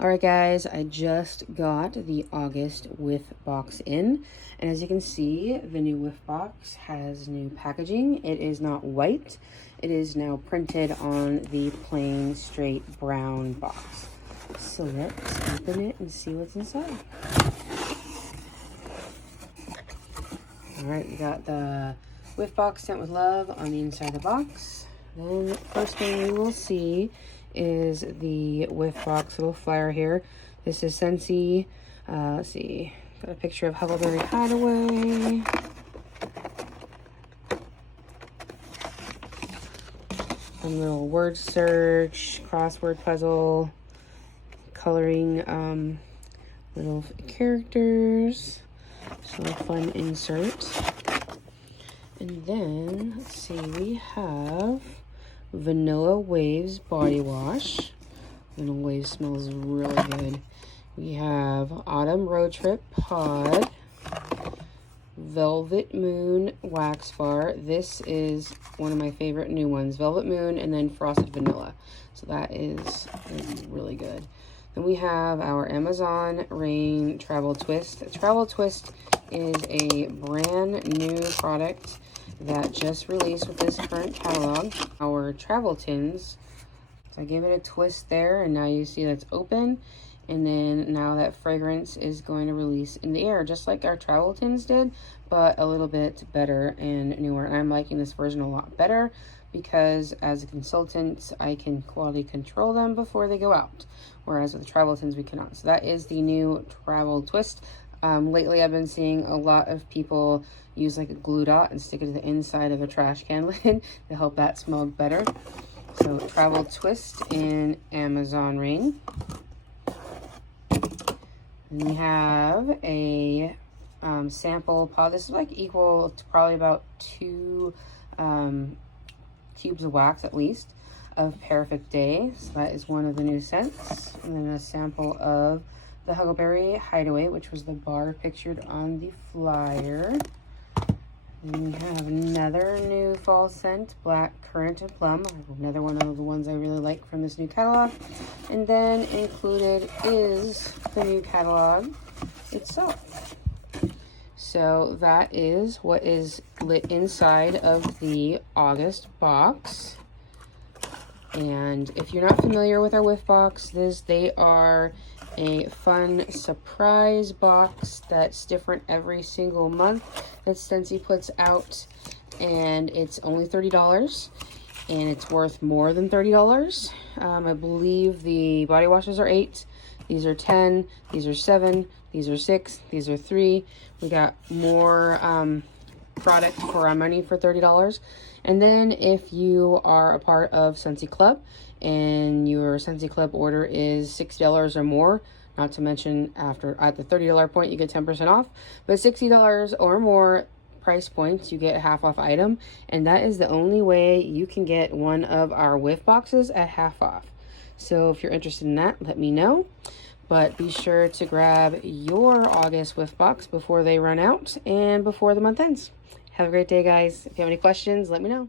Alright guys, I just got the August Whiff Box in, and as you can see, the new Whiff Box has new packaging. It is not white, it is now printed on the plain straight brown box. So let's open it and see what's inside. Alright, we got the Whiff Box sent with love on the inside of the box. Then the first thing we will see is the Whiff Box little flyer here. This is Scentsy. Let's see, got a picture of Huckleberry Hideaway. Some little word search, crossword puzzle, coloring little characters. So a fun insert. And then, let's see, we have Vanilla Waves body wash. Vanilla Waves smells really good. We have Autumn Road Trip pod, Velvet Moon wax bar. This is one of my favorite new ones, Velvet Moon and then Frosted Vanilla. So that is really good. Then we have our Amazon Rain Travel Twist. Travel Twist is a brand new product that just released with this current catalog. Our travel tins, so I gave it a twist there, and now you see that's open, and then now that fragrance is going to release in the air just like our travel tins did, but a little bit better and newer. And I'm liking this version a lot better because as a consultant I can quality control them before they go out, whereas with the travel tins we cannot. So that is the new travel twist. Lately I've been seeing a lot of people use like a glue dot and stick it to the inside of a trash can lid to help that smell better. So travel twist in Amazon Rain. And we have a sample pod. This is like equal to probably about 2 cubes of wax at least of Perfect Day. So that is one of the new scents. And then a sample of the Huckleberry Hideaway, which was the bar pictured on the flyer. And we have another new fall scent, Black Currant and Plum, another one of the ones I really like from this new catalog. And then included is the new catalog itself. So that is what is lit inside of the August box. And if you're not familiar with our Whiff Box, they are a fun surprise box that's different every single month that Scentsy puts out, and it's only $30 and it's worth more than $30. I believe the body washes are 8, these are 10, these are 7, these are 6, these are 3. We got more product for our money for $30. And then if you are a part of Scentsy Club and your Scentsy Club order is $60 or more, not to mention at the $30 point you get 10% off, but $60 or more price points you get a half off item, and that is the only way you can get one of our Whiff Boxes at half off. So if you're interested in that, let me know. But be sure to grab your August Whiff Box before they run out and before the month ends. Have a great day, guys. If you have any questions, let me know.